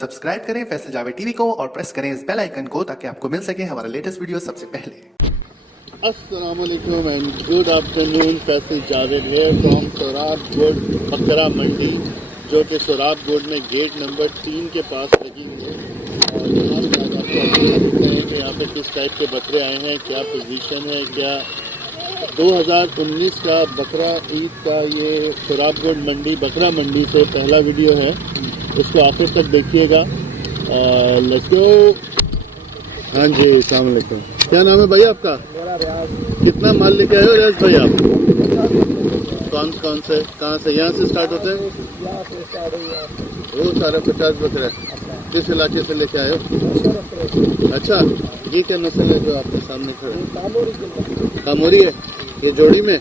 Subscribe करें Faisal Javed TV को और प्रेस करें इस बेल आइकन को ताकि आपको मिल सके हमारा लेटेस्ट वीडियो सबसे पहले। अस्सलामुअलैकुम and good afternoon. Faisal Javed here from Sorab गोड बकरा मंडी, जो कि सोराब गोड में गेट नंबर 3 के पास लगी है। और यहाँ से आज आपको अपडेट देते हैं कि यहाँ पे किस टाइप के बकरे आए हैं, क्या पोजीशन है, क्या 2019 का बकरा ईद का ये सोराब गोड मंडी बकरा मंडी से पहला वीडियो है। इसको आखिर तक देखिएगा। Let's go. हाँ जी, अस्सलाम वालेकुम। क्या नाम है भाई आपका? मेरा रियाज। कितना माल लेके आए हो रियाज भाई आप? कौन से कहाँ से? यहाँ से स्टार्ट होते हैं? यहाँ से स्टार्ट हुई है। वो सारा 50 बकरा है। किस इलाके से लेके आए हो? अच्छा, ये क्या नस्ल है जो आपके सामने खड़ा है? कामोरी है। ये जोड़ी में?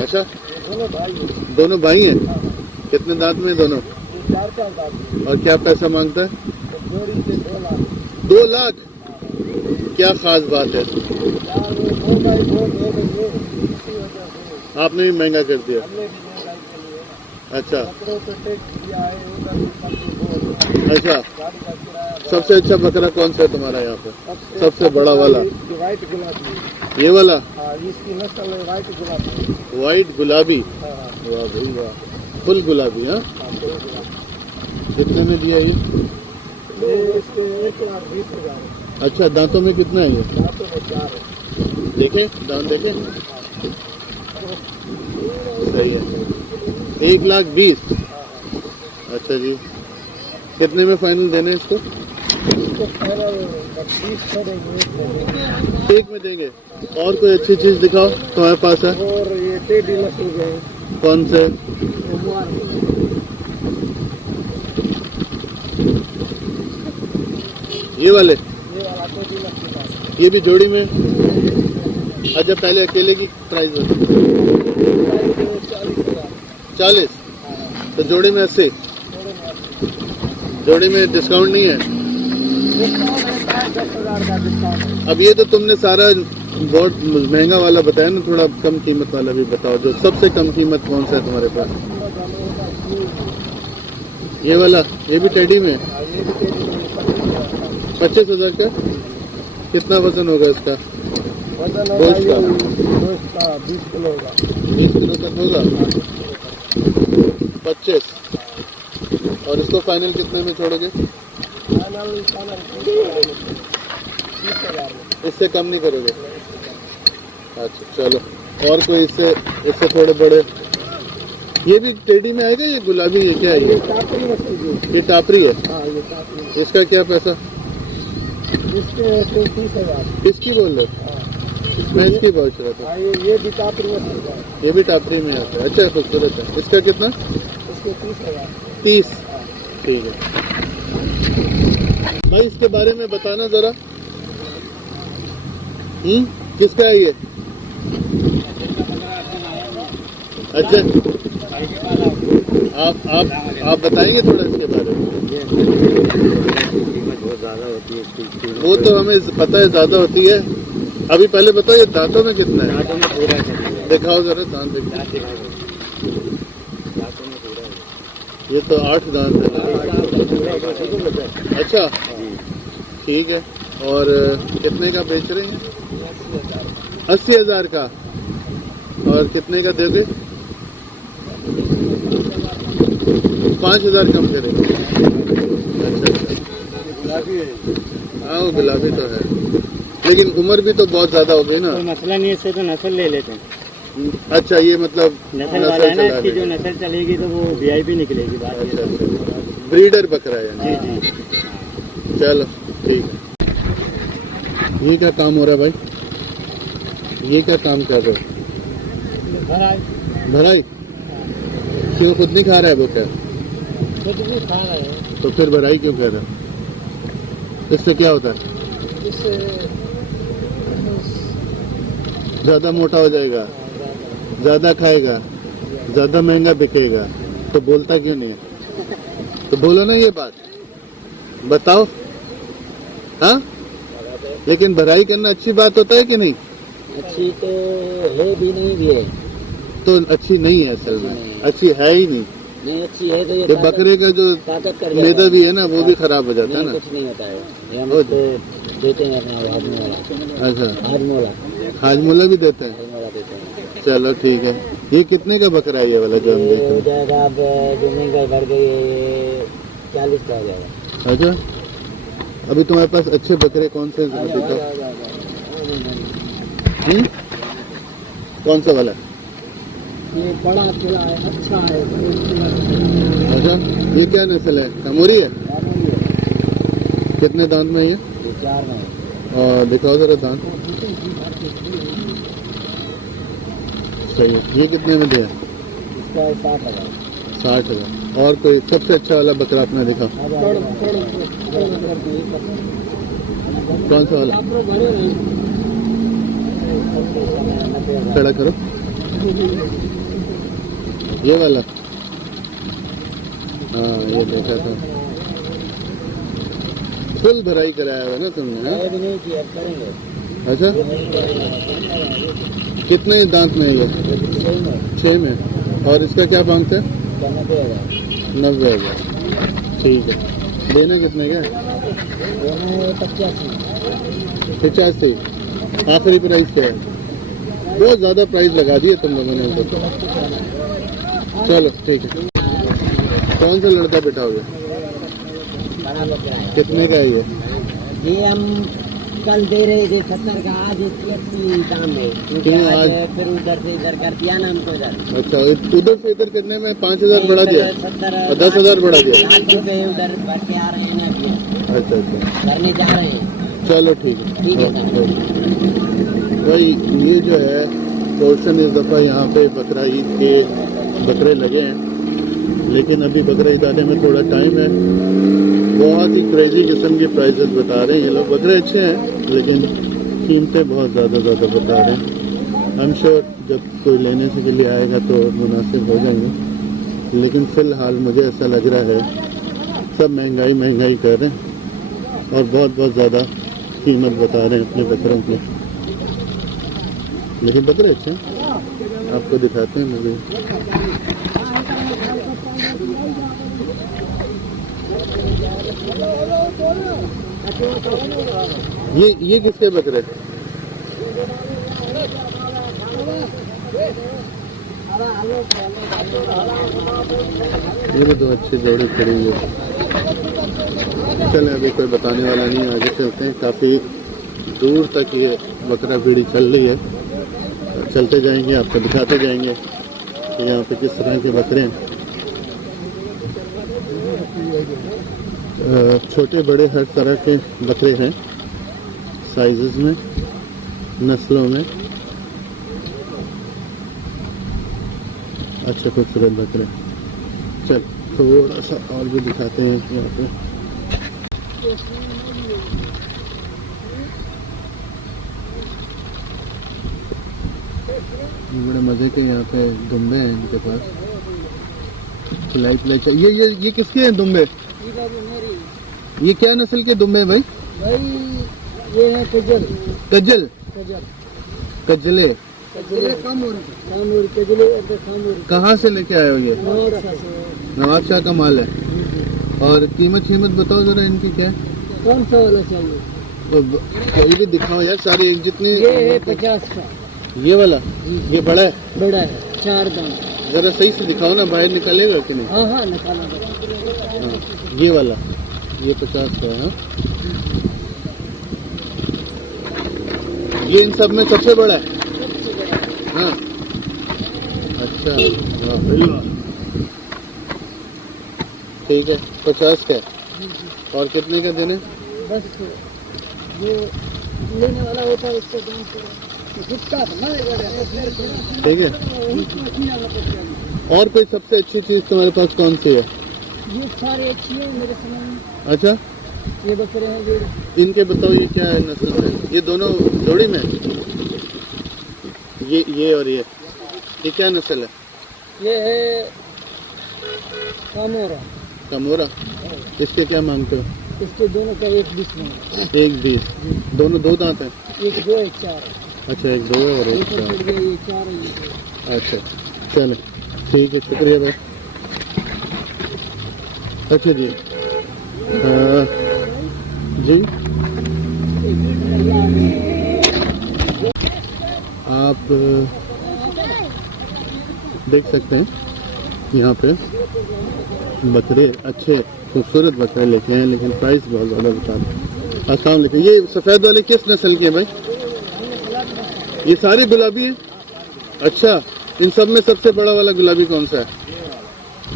अच्छा, दोनों भाई हैं। कितने दांत में दोनों? 4 दांत। और क्या पैसा मांगता है? जोड़ी के 2 लाख। 2 लाख? क्या खास बात है? आपने भी महंगा कर दिया। अच्छा अच्छा, सबसे अच्छा बकरा कौन सा है तुम्हारा यहाँ पे? सबसे बड़ा वाला वाइट गुलाबी। ये वाला? इसकी नस्ल है वाइट गुलाबी। वाइट गुलाबी? वाह भाई वाह, फुल गुलाबी। हाँ, कितने में दिया ये? इसके 1,20,000। अच्छा, दांतों में कितना है ये? दांतों में 4 है। देखें दांत देखें, सही है। 1,20,000। अच्छा जी, कितने में फाइनल देने इसको? इसको फाइनल 20 छोड़ेंगे। एक में देंगे। और कोई अच्छी चीज दिखाओ तुम्हारे पास है? और ये टेडी नस्ल गए। कौन से? ये वाले? ये भी जोड़ी में? अच्छा, पहले अकेले की प्राइस बता। 40? तो जोड़ी में 80? जोड़ी में डिस्काउंट नहीं है? अब ये तो तुमने सारा बहुत महंगा वाला बताया ना, थोड़ा कम कीमत वाला भी बताओ। जो सबसे कम कीमत कौन सा है तुम्हारे पास? ये वाला? ये भी टेडी में? 25,000 का? कितना वजन होगा इसका? गोश्त का 20 किलो होगा। 20 किलो तक होगा। 25। और इसको फाइनल कितने में छोड़ोगे? इससे कम नहीं करोगे? अच्छा चलो। और कोई इससे थोड़े बड़े? ये भी टेडी में आएगा? ये गुलाबी? ये क्या है? ये टापरी है। इसका क्या पैसा? इसके 30,000। इसकी बोल रहे? मैं इसकी पूछ रहा था। ये भी टापरी में। ये भी टापरी में आता है। अच्छा, खूबसूरत है। इसका कितना? इसके 30,000। 30? ठीक है भाई, इसके बारे में बताना जरा। किसका है ये? अच्छा, आप बताएंगे थोड़ा इसके बारे में? बहुत ज़्यादा होती है। वो तो हमें पता है ज़्यादा होती है। अभी पहले बताओ ये दांतों में कितना है? दांतों में पूरा है। दिखाओ जरा दांत दिखाओ। दांतों में पूरा है। ये तो 8 दांत है। अच्छा ठीक है। और कितने का बेच रहे हैं? 80,000 का। और कितने का दोगे? 5,000 कम करेंगे। अच्छा, गुलाबी है। हाँ वो गुलाबी तो है, लेकिन उम्र भी तो बहुत ज्यादा हो गई ना। कोई मसला नहीं है, इससे तो नस्ल ले लेते हैं। अच्छा, ये मतलब नस्ल वाला है ना, इसकी जो नस्ल चलेगी तो वो VIP निकलेगी बात। अच्छा, ब्रीडर बकरा है यानी। जी जी। चलो ठीक है। ये क्या काम हो रहा है भाई? ये क्या काम कर रहे हो? भराई? क्यों, खुद नहीं खा रहा है वो? क्या खुद भी खा रहे हैं तो फिर भराई क्यों कर रहे हो? इससे क्या होता है? इससे ज्यादा मोटा हो जाएगा, ज्यादा खाएगा, ज्यादा महंगा बिकेगा। तो बोलता क्यों नहीं है? तो बोलो ना ये बात, बताओ। हाँ, लेकिन भराई करना अच्छी बात होता है कि नहीं? अच्छी तो है भी नहीं भी है। तो अच्छी नहीं है असल में, अच्छी है ही नहीं। नहीं अच्छी है तो ये बकरे का जो ताकत कर मैदा भी है ना वो भी खराब हो जाता है ना। कुछ नहीं होता है ये हम हो तो देते हैं अपना हाजमोला अच्छा हाजमोला हाजमोला भी देते हैं। हाजमोला देते हैं। चलो ठीक है। ये कितने का बकरा है ये वाला जो हम ये देख हो रहे हैं? जाएगा अब जो महंगाई बढ़ गई है ये 40 का हो जाएगा। अच्छा अभी तुम्हारे पास अच्छे बकरे कौन से हैं? दिखाओ। कौन सा वाला? ये बड़ा किला है अच्छा है। अच्छा ये क्या नस्ल है? कमोरी है? कितने दांत में है ये? ये 4 में और दिखाओ जरा दांत। सही है। ये कितने में दिया? इसका 60,000। 60,000। और कोई सबसे अच्छा वाला बकरा अपना दिखाओ। कौन सा वाला? खड़ा करो। ये वाला? हाँ ये देखा था। फुल भराई कराया हुआ ना तुमने? हाँ? अभी नहीं किया करेंगे। अच्छा कितने दांत में है ये? 6 में। और इसका क्या मांगते हैं? 90,000। ठीक है। देना कितने का? 85। आखिरी प्राइस क्या है? बहुत ज़्यादा प्राइस लगा दिए तुम लोगों ने तो। चलो ठीक है। कौन सा लड़का बिठाओगे? कितने का है ये? ये हम कल दे रहे थे 70 का आज 80 दाम है क्योंकि क्यों आज आज? फिर उधर से इधर कर दिया ना हमको इधर। अच्छा उधर से इधर करने में 5,000 बढ़ा दिया? 70 और 10,000 बढ़ा दिया? 60 रुपये उधर भर के आ रहे हैं ना कि अच्छा अच्छा करने जा रहे हैं। चलो ठीक है। ठीक है सर। भाई ये जो है पोर्शन इस दफ़ा यहाँ पे बकरा ईद के बकरे लगे हैं, लेकिन अभी बकरा ईद आने में थोड़ा टाइम है। बहुत ही क्रेजी किस्म की प्राइसेस बता रहे हैं ये लोग। बकरे अच्छे हैं लेकिन कीमतें बहुत ज़्यादा बता रहे हैं। आई एम श्योर जब कोई लेने से के लिए आएगा तो मुनासिब हो जाएंगे, लेकिन फ़िलहाल मुझे ऐसा लग रहा है सब महंगाई कर रहे हैं और बहुत ज़्यादा कीमत बता रहे हैं अपने बकरों की। लेकिन बकरे अच्छे हैं, आपको दिखाते हैं मुझे। ये किसके बकरे? ये भी तो अच्छी जोड़ी खड़ी है। चले अभी कोई बताने वाला नहीं, आगे चलते हैं। काफ़ी दूर तक ये बकरा भीड़ी चल रही है, चलते जाएंगे आपको दिखाते जाएंगे कि यहाँ पे किस तरह के बकरे हैं। छोटे बड़े हर तरह के बकरे हैं, साइजेस में, नस्लों में। अच्छे खूबसूरत बकरे। चल थोड़ा सा और भी दिखाते हैं यहाँ पे। बड़े मज़े के यहाँ पे दुम्बे हैं इनके पास। खिलाई चाहिए। ये किसके हैं दुम्बे? ये क्या नस्ल के दुम्बे हैं भाई? ये है कजल। कजल? कजले? कहाँ से लेके आए हो ये? नवाब शाह का माल है। और कीमत बताओ जरा इनकी क्या है? कौन सा वाला चाहिए? तो कोई भी दिखाओ यार, सारी जितनी। ये है 50 का। ये वाला? ये बड़ा है? बड़ा है 4 दाम। जरा सही से दिखाओ ना, बाहर निकालेगा कि नहीं? हाँ निकाला। हाँ ये वाला, ये 50 का है। हाँ? ये इन सब में सबसे बड़ा है? हाँ अच्छा ठीक है। 50 का है। और कितने का देने? बस जो लेने वाला होता है उसको दाम ठीक है। और कोई सबसे अच्छी चीज़ तुम्हारे पास कौन सी है? ये सारे अच्छी है मेरे सामने। अच्छा ये बकरे हैं जो। इनके बताओ ये क्या है नस्ल में? ये दोनों जोड़ी में? ये और ये क्या नस्ल है? ये है कमोरा। इसके क्या मांगते हो? इसके दोनों का 1,20 में। 1,20। दोनों 2 दांत हैं? एक 2 एक 4। अच्छा 1 2 है और 1 4। ये 4 है। अच्छा चलो ठीक है, शुक्रिया भाई। अच्छा जी। जी आप देख सकते हैं यहाँ पे बकरे अच्छे खूबसूरत बकरे लेके हैं, लेकिन प्राइस बहुत ज़्यादा बता रहे हैं। अस्सलाम वालेकुम। ये सफ़ेद वाले किस नस्ल के हैं भाई? ये सारे गुलाबी हैं? अच्छा, इन सब में सबसे बड़ा वाला गुलाबी कौन सा है?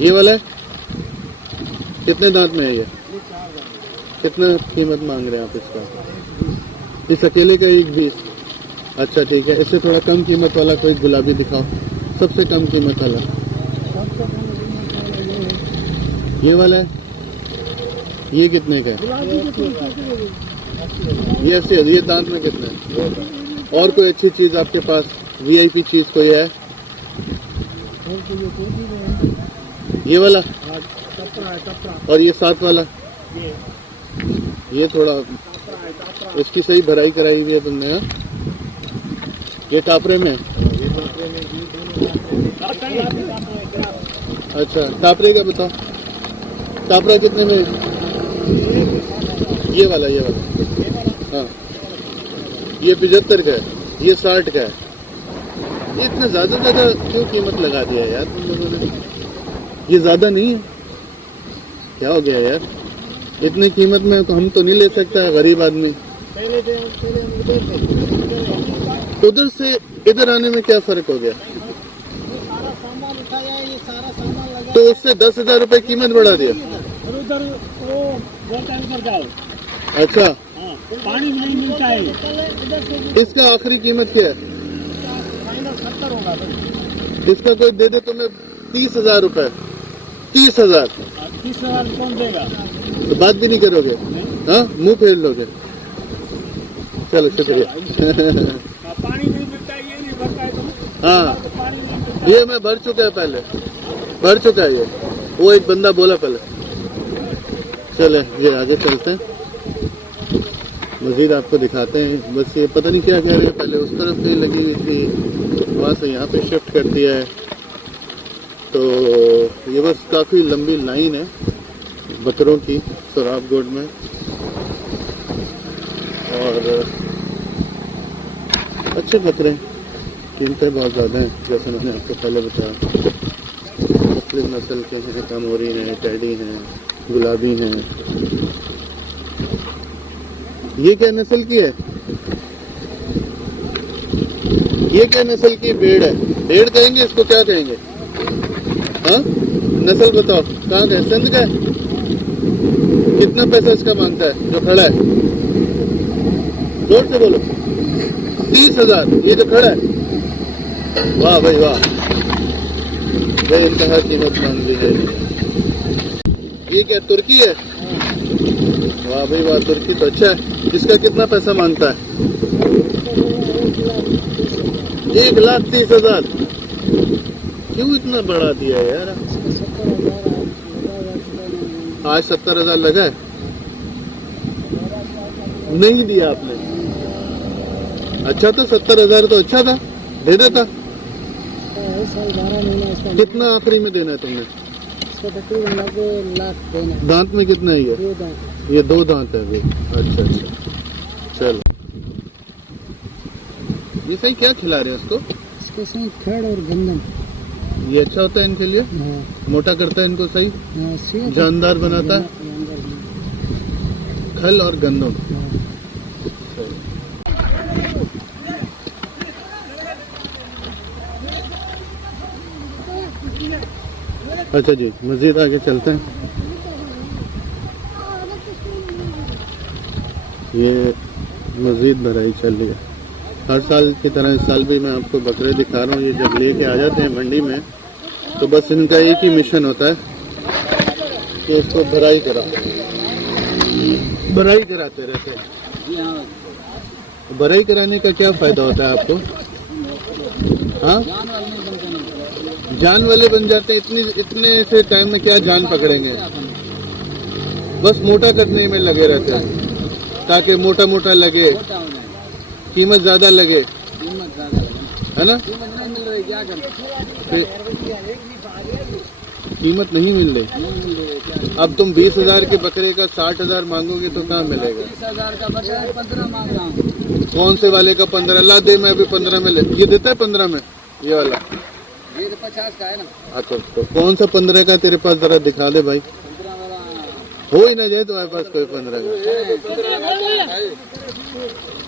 ये वाला है? कितने दांत में है ये? कितना कीमत मांग रहे हैं आप इसका? इस अकेले का 1.20। अच्छा ठीक है, इससे थोड़ा कम कीमत वाला कोई गुलाबी दिखाओ, सबसे कम कीमत वाला। ये वाला है, ये कितने का है? ये 80 है। ये दांत में कितने है? और कोई अच्छी चीज़ आपके पास, वीआईपी चीज़ कोई है? ये वाला और ये साथ वाला, ये थोड़ा इसकी सही भराई कराई हुई है तुमने? हाँ, ये कापरे में। अच्छा, कापरे का बताओ, कापरा कितने में? ये वाला हाँ, ये 75 का है, ये 60 का है। ये इतना ज़्यादा क्यों कीमत लगा दिया यार तुम लोगों ने? ये ज़्यादा नहीं है? क्या हो गया यार, इतनी कीमत में तो हम तो नहीं ले सकता है, गरीब आदमी। उधर से इधर आने में क्या फ़र्क हो गया? तो उससे 10,000 रुपए कीमत बढ़ा दिया। उधर वो टाइम पर जाओ। अच्छा, पानी नहीं मिलता है। इसका आखिरी कीमत क्या है? 70 होगा। इसका कोई दे दे तुम्हें 30,000 रुपए। 30,000 30,000 कौन देगा? तो बात भी नहीं करोगे? हाँ, मुंह फेर लोगे। चलो शुक्रिया। पानी नहीं मिलता, ये नहीं भरता है। हाँ, ये मैं भर चुका है, पहले भर चुका है ये। वो एक बंदा बोला पहले। चले ये आगे चलते हैं, मज़ीद आपको दिखाते हैं। बस ये पता नहीं क्या कह रहे हैं, पहले उस तरफ से लगी हुई थी, वहाँ से यहाँ पे शिफ्ट कर दिया है। तो ये बस काफ़ी लंबी लाइन है बकरों की सोराबगोड में, और अच्छे बकरे, कीमतें बहुत ज़्यादा हैं जैसे मैंने आपको पहले बताया। मुख्तलिफ नस्ल के हैं, कामोरी हैं, टैडी हैं, गुलाबी हैं। ये क्या नस्ल की है? ये क्या नस्ल की भेड़ है? भेड़ कहेंगे इसको, क्या कहेंगे? हाँ, नस्ल बताओ, कहाँ का है? सिंध का है? कितना पैसा इसका मांगता है जो खड़ा है? जोर से बोलो। 30,000 ये जो खड़ा है? वाह भाई वाह, बेइंतहा कीमत मांग ली है। ये क्या तुर्की है? वाह भाई वाह, तुर्की तो अच्छा है। इसका कितना पैसा मांगता है? 1,30,000। क्यों इतना बढ़ा दिया यार? आज 70,000 लगा है, नहीं दिया आपने। अच्छा था, 70,000 तो अच्छा था, दे देता। कितना आखिरी में देना है तुमने? दांत में कितना है ये 2 दांत है अभी। अच्छा अच्छा, चलो। ये सही क्या खिला रहे हैं उसको? इसको सही खड़ और गंदम। ये अच्छा होता है इनके लिए? मोटा करता है इनको, सही जानदार बनाता है। खल और गंदम। अच्छा जी, मज़ीद आगे चलते हैं। ये मज़ीद भराई चल रही है हर साल की तरह। इस साल भी मैं आपको बकरे दिखा रहा हूँ। ये जब लेके आ जाते हैं मंडी में तो बस इनका एक ही मिशन होता है कि इसको भराई कराते रहते हैं। भराई कराने का क्या फ़ायदा होता है आपको? हाँ, जान वाले बन जाते हैं। इतने से टाइम में क्या जान पकड़ेंगे? बस मोटा करने में लगे रहते हैं ताकि मोटा मोटा लगे, कीमत ज़्यादा लगे, है ना? कीमत नहीं मिल रही। अब तुम 20,000 के बकरे का 60,000 मांगोगे तो कहाँ मिलेगा? 20,000 का बकरा 15 मांग रहा हूँ। कौन से वाले का 15? ला दे, मैं अभी 15 में ले। ये देता है 15 में? ये वाला ये तो 50 का है ना। हाँ तो कौन सा 15 का तेरे पास, जरा दिखा दे भाई। 15 वाला हो ही ना जाए तुम्हारे पास कोई 15 का।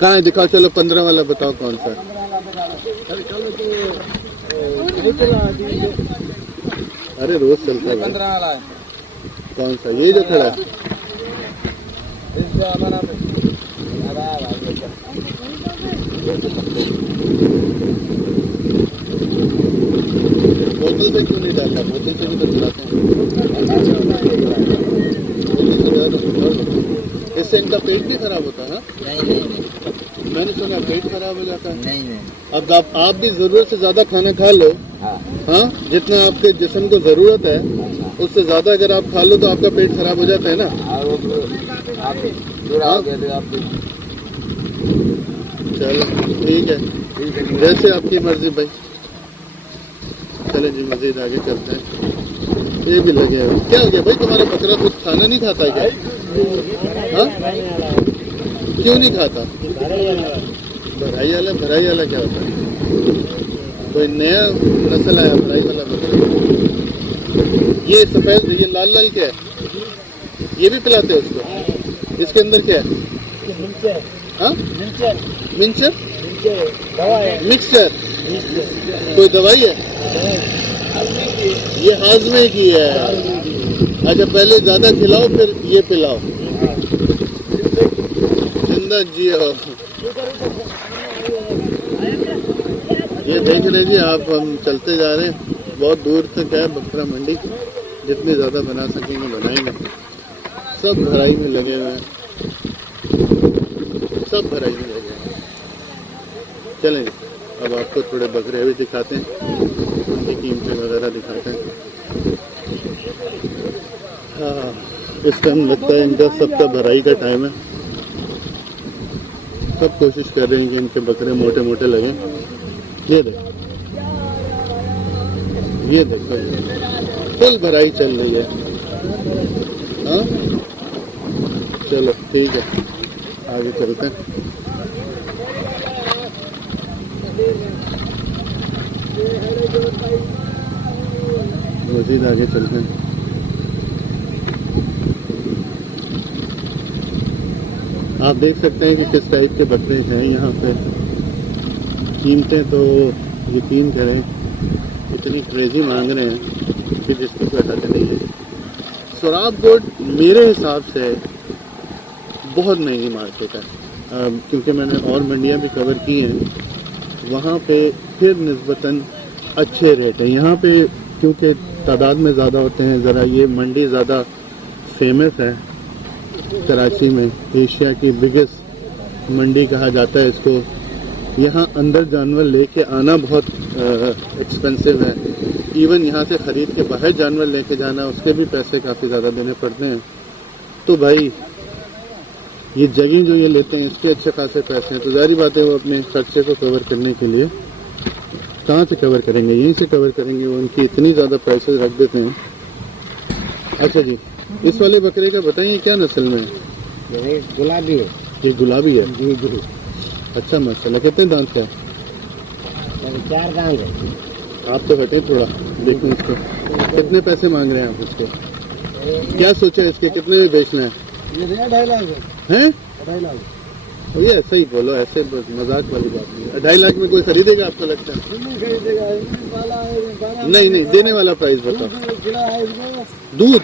कहाँ है, दिखाओ। चलो 15 वाला बताओ कौन सा है। अरे रोज चलता है। 15 वाला है। कौन सा? ये जो खड़ा है? बोतल से क्यों नहीं डालता? बोतल से भी तो खिलाते हैं। इससे इनका पेट भी खराब होता है? नहीं मैंने सुना पेट खराब हो जाता है। नहीं। अब आप भी जरूरत से ज्यादा खाना खा लो। हाँ, जितना आपके जिस्म को जरूरत है उससे ज्यादा अगर आप खा लो तो आपका पेट खराब हो जाता है ना। हाँ? चलो ठीक है, जैसे आपकी मर्जी भाई। चले जी, मजीद आगे चलते हैं। ये भी लगे हुए। क्या हो गया भाई, तुम्हारा बकरा कुछ खाना नहीं खाता है क्या? हाँ? क्यों नहीं खाता? भराई वाला क्या होता है? कोई नया नस्ल आया भराई वाला बकरा? ये सफेद, ये लाल लाल क्या है? ये भी पिलाते हैं उसको? इसके अंदर क्या है? हाँ, मिक्सचर। मिक्सचर कोई दवाई है? ये हाजमे की है। अच्छा, पहले ज्यादा खिलाओ फिर ये पिलाओ। जिंदा जियो। ये देख रहे जी आप, हम चलते जा रहे हैं। बहुत दूर तक है बकरा मंडी। जितने ज्यादा बना सकेंगे बनाएंगे। सब भराई में लगे हुए हैं, सब भराई में लगे हैं। चलें अब आपको थोड़े बकरे भी दिखाते हैं, उनकी कीमतें वगैरह दिखाते हैं। हाँ, इस टाइम लगता है इनका सबका भराई का टाइम है। सब कोशिश कर रहे हैं कि इनके बकरे मोटे मोटे लगे। ये देखो फुल भराई चल रही है। हाँ चलो ठीक है, आगे चलते हैं। मजीद आगे चलते हैं। आप देख सकते हैं कि किस टाइप के बकरे हैं यहाँ पे। कीमतें तो यकीन करें इतनी क्रेजी मांग रहे हैं कि जिसकी कोई हद नहीं है। सोराब गोड मेरे हिसाब से बहुत महंगी मार्केट है, क्योंकि मैंने और मंडियाँ भी कवर की हैं। वहाँ पे फिर निस्बतन अच्छे रेट हैं। यहाँ पे क्योंकि तादाद में ज़्यादा होते हैं, ज़रा ये मंडी ज़्यादा फेमस है कराची में। एशिया की बिगेस्ट मंडी कहा जाता है इसको। यहाँ अंदर जानवर लेके आना बहुत एक्सपेंसिव है। इवन यहाँ से ख़रीद के बाहर जानवर लेके जाना, उसके भी पैसे काफ़ी ज़्यादा देने पड़ते हैं। तो भाई ये जगह जो ये लेते हैं इसके अच्छे खासे पैसे हैं। तो ज़ाहिर बात है वो अपने खर्चे को कवर करने के लिए कहाँ से कवर करेंगे, यहीं से कवर करेंगे। वो उनकी इतनी ज़्यादा पैसे रख देते हैं। अच्छा जी, इस वाले बकरे का बताइए क्या नस्ल में है? ये गुलाबी है। ये गुलाबी है? जी जी। अच्छा माशाल्लाह। कितने दांत का है? 4 दांत है। आप तो हटे थोड़ा, देखो इसको। कितने पैसे मांग रहे हैं आप इसके? क्या सोचा है इसके, कितने में बेचना है? ये 2.5 लाख हैं? 2.5 लाख। तो ये ऐसा ही बोलो, ऐसे मजाक वाली बात नहीं। 2.5 लाख में कोई खरीदेगा आपको लगता है? नहीं खरीदेगा। नहीं नहीं, देने वाला प्राइस बताओ। दूध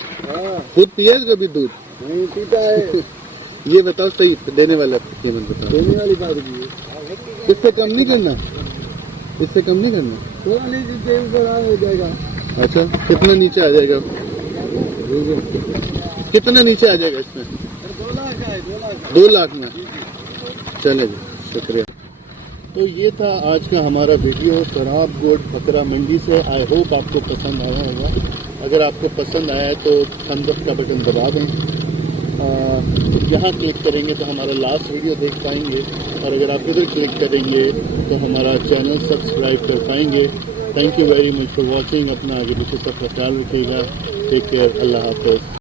खुद पिया है कभी दूध? नहीं पीता है। ये बताओ सही, देने वाला कीमत बताओ। देने वाली बात भी है। इससे कम नहीं करना, इससे कम नहीं करना। थोड़ा नीचे ऊपर हो जाएगा। अच्छा, कितना नीचे आ जाएगा? कितना नीचे आ जाएगा इसमें? 2 लाख है। 2 लाख। 2 लाख में? चले जी, शुक्रिया। तो ये था आज का हमारा वीडियो सोराब गोड बकरा मंडी से। आई होप आपको पसंद आया होगा। अगर आपको पसंद आया है तो थम्स अप का बटन दबा दें। यहाँ क्लिक करेंगे तो हमारा लास्ट वीडियो देख पाएंगे, और अगर आप इधर क्लिक करेंगे तो हमारा चैनल सब्सक्राइब कर पाएंगे। Thank you very much for watching. अपना आगे पीछे सबका ख्याल रखिएगा। Take care. अल्लाह हाफ़िज़।